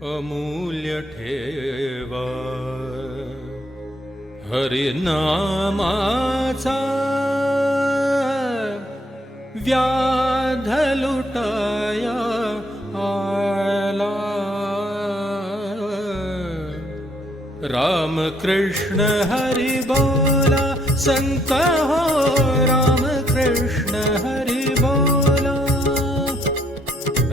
अमूल्य ठेवा हरिनामाचा व्याध लुटाया आला। राम कृष्ण हरि बोला संत हो, राम कृष्ण हरि बोला।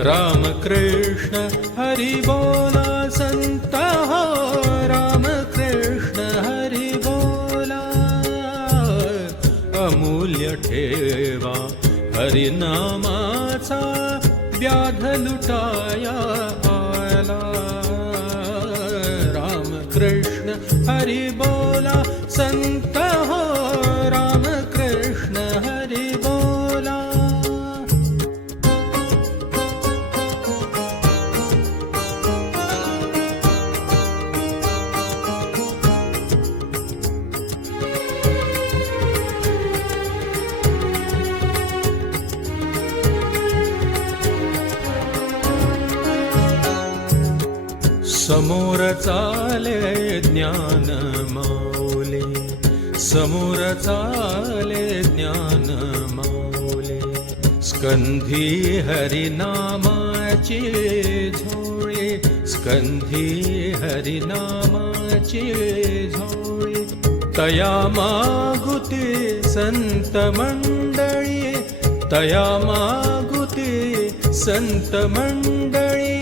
राम कृष्ण हरि बोला संत हो, राम कृष्ण हरि बोला। अमूल्य ठेवा हरिनामाचा व्याध लुटाया आला। राम कृष्ण हरि बोला संत हो, राम कृष्ण हरि बोला। समोर चाले ज्ञान माऊली, समोर चाले ज्ञान माऊली। स्कंधी हरिनामाची झोळी, स्कंधी हरिनामाची झोळी। तया मागुती संत मंडळी, तया मागुती संत मंडळी।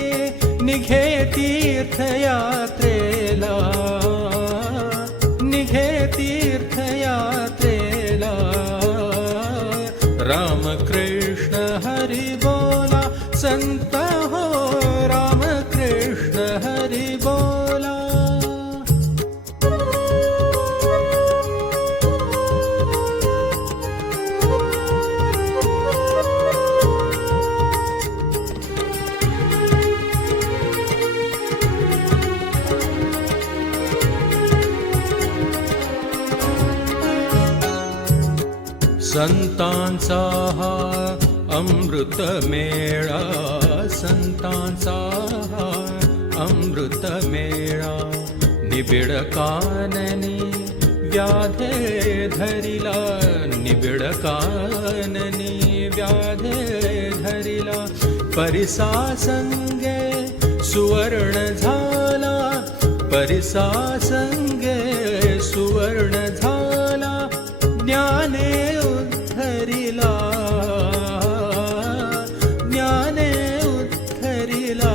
निघे तीर्थयात्रेला, निघे तीर्थयात्रेला। राम कृष्ण हरि बोला संत हो, राम कृष्ण हरि बोला। संतांचा हा अमृत मेळा, संतांचा हा अमृत मेळा। निबिड काननी व्याधे धरिला, निबिड काननी व्याधे धरिला। परिसा संगे सुवर्ण झाला, परिसा संगे सुवर्ण झाला। ज्ञाने उद्धरिला, ज्ञाने उद्धरिला।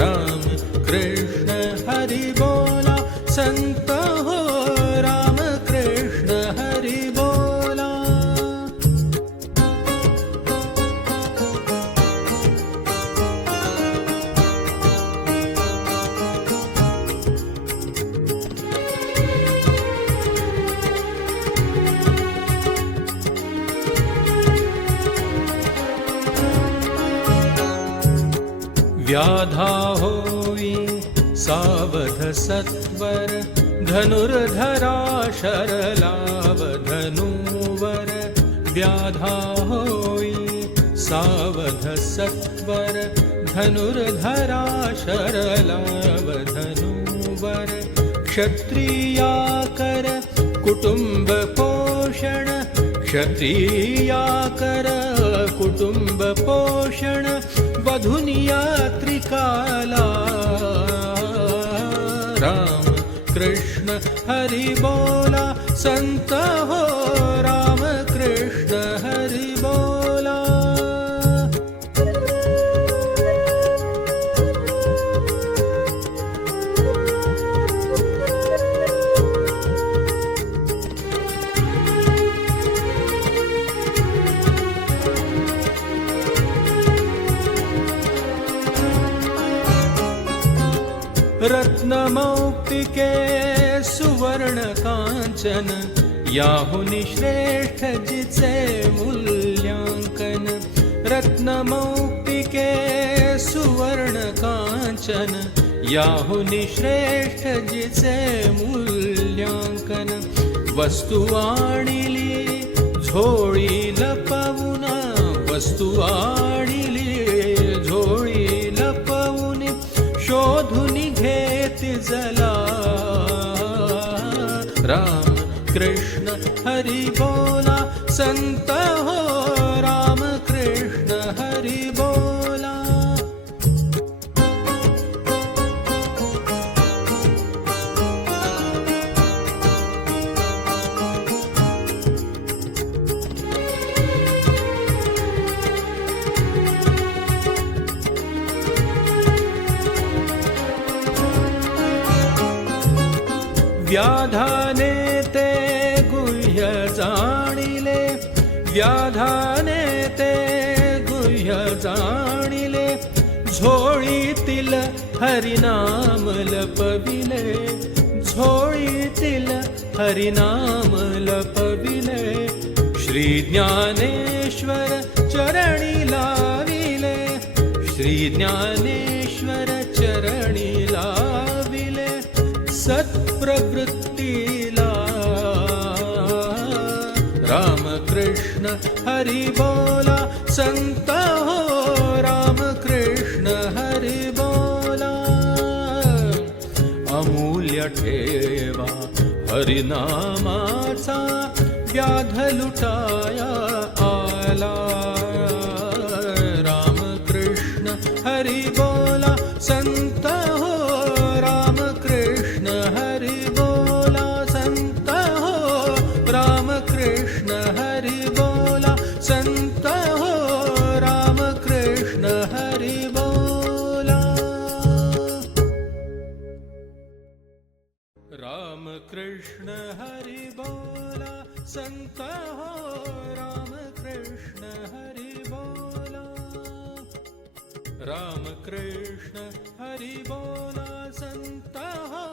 राम कृष्ण हरि बोला संत हो, राम कृष्ण हरि बोला। व्याधा होई सावध सत्वर, धनुर्धरा शरलाव धनुवर। व्याधा होई सावध सत्वर, धनुर्धरा शरलाव धनुवर। क्षत्रिया कर कुटुंब पोषण, क्षत्रिया कर कुटुंब पोषण। वधुनिया त्रिकाला, राम कृष्ण हरि बोला संत हो, राम कृष्ण हरि बोला। रत्नमौक्तिके सुवर्ण कांचन, याहुनि श्रेष्ठ जिचे मूल्यांकन। रत्नमौक्तिके सुवर्ण कांचन, याहुनि श्रेष्ठ जिचे मूल्यांकन। वस्तु आणिली झोळी लपवून, वस्तु आणिली झोळी लपवून। राम कृष्ण हरि बोला, संत हो राम कृष्ण हरि बोला. व्याधाने ते गुह्य जाणिले, व्याधाने ते गुह्य जाणिले, झोळीतील हरिनाम लपविले, झोळीतील हरिनाम लपविले. श्री ज्ञानेश्वर चरणी लाविले, श्री ज्ञानेश्वर चरणी लाविले. सत्प्रवृत्तीला राम कृष्ण हरि बोला, संत हो राम कृष्ण हरि बोला. अमूल्य ठेवा हरिनामाचा, व्याध लुटाया आला. राम कृष्ण हरि बोला, संत हो राम कृष्ण हरि बोला, संत हो राम कृष्ण हरि बोला, संत हो राम कृष्ण हरि बोला. राम कृष्ण हरि बोला, संत हो राम कृष्ण हरि बोला. राम कृष्ण हरि बोला, संत हो